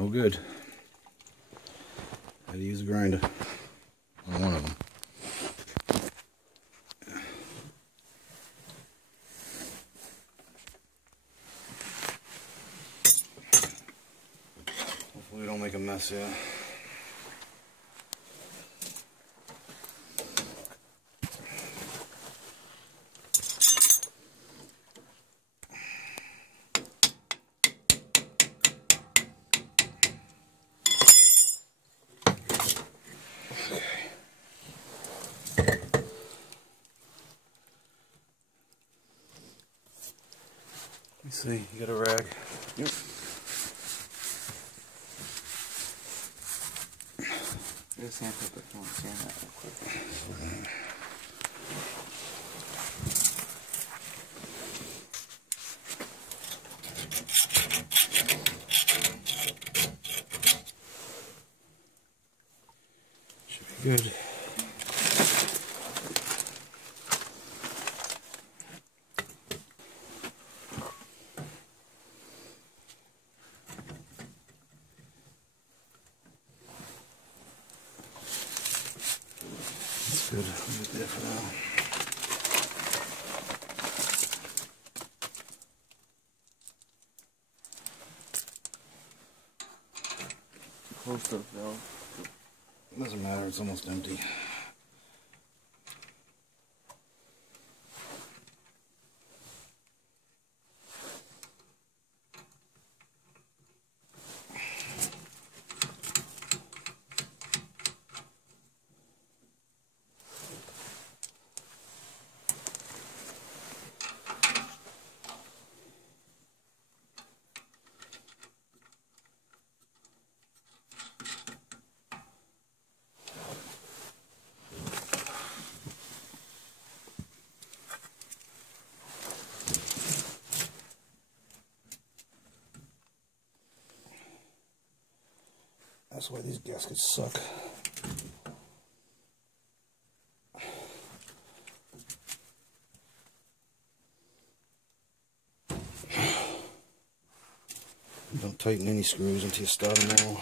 No good. Had to use a grinder on one of them. Hopefully we don't make a mess here. Let me see, you got a rag? Yep. There's sandpaper if you want to sand that real quick. Should be good. Good. Leave it there for now. Close the valve. Doesn't matter, it's almost empty. That's why these gaskets suck. Don't tighten any screws until you start them all.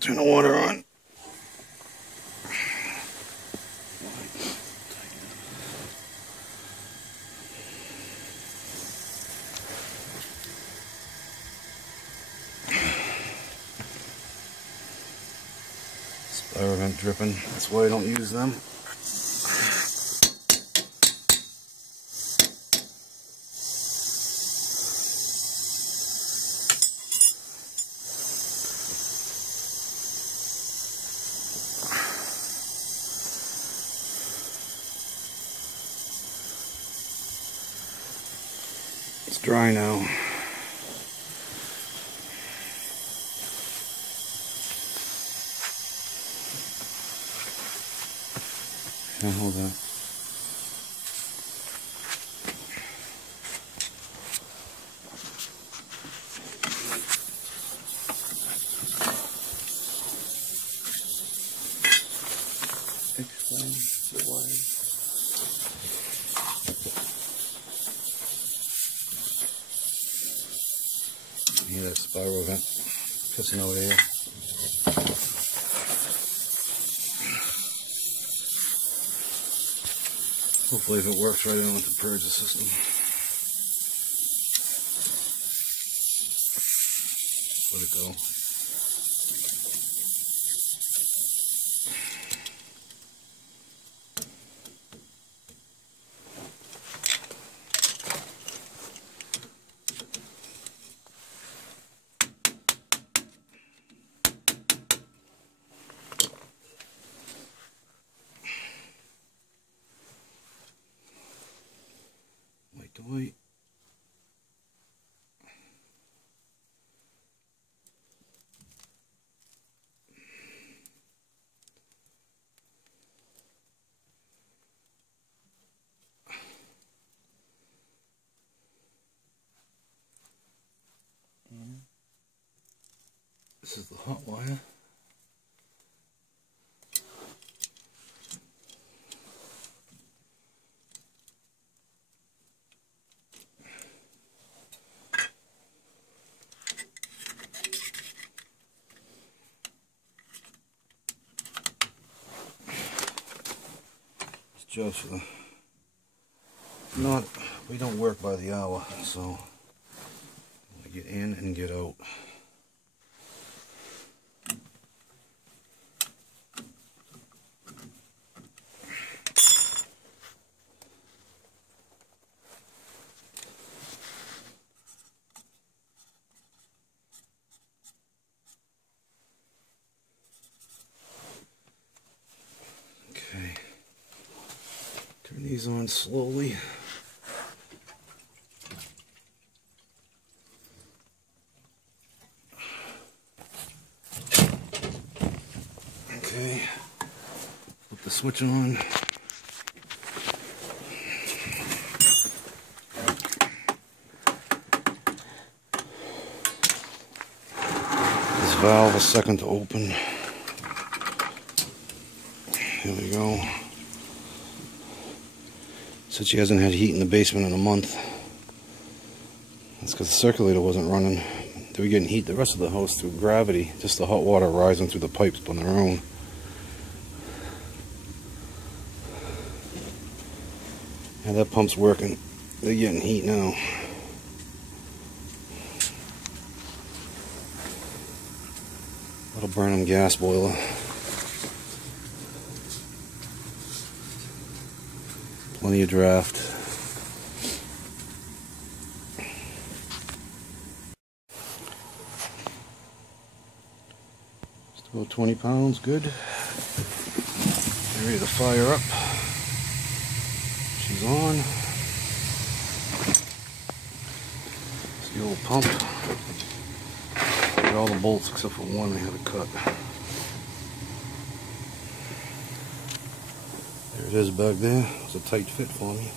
Turn the water on. Spiral vent dripping. That's why I don't use them. It's dry now. Can't hold that. Explain the wire. You hear that spiral vent pissing over here. Hopefully if it works right, I don't have to purge the system. go. Wait to wait. This is the hot wire. It's just not, we don't work by the hour, so I get in and get out. Okay, turn these on slowly. Okay, flip the switch on. This valve is second to open. Here we go. Said she hasn't had heat in the basement in a month. That's because the circulator wasn't running. They were getting heat the rest of the house through gravity, just the hot water rising through the pipes on their own. Yeah, that pump's working. They're getting heat now. Little Burnham gas boiler. Plenty of draft. Just about 20 pounds, good. Ready to fire up. She's on. It's the old pump. Got all the bolts except for one I had to cut. There it is back there. It's a tight fit for me.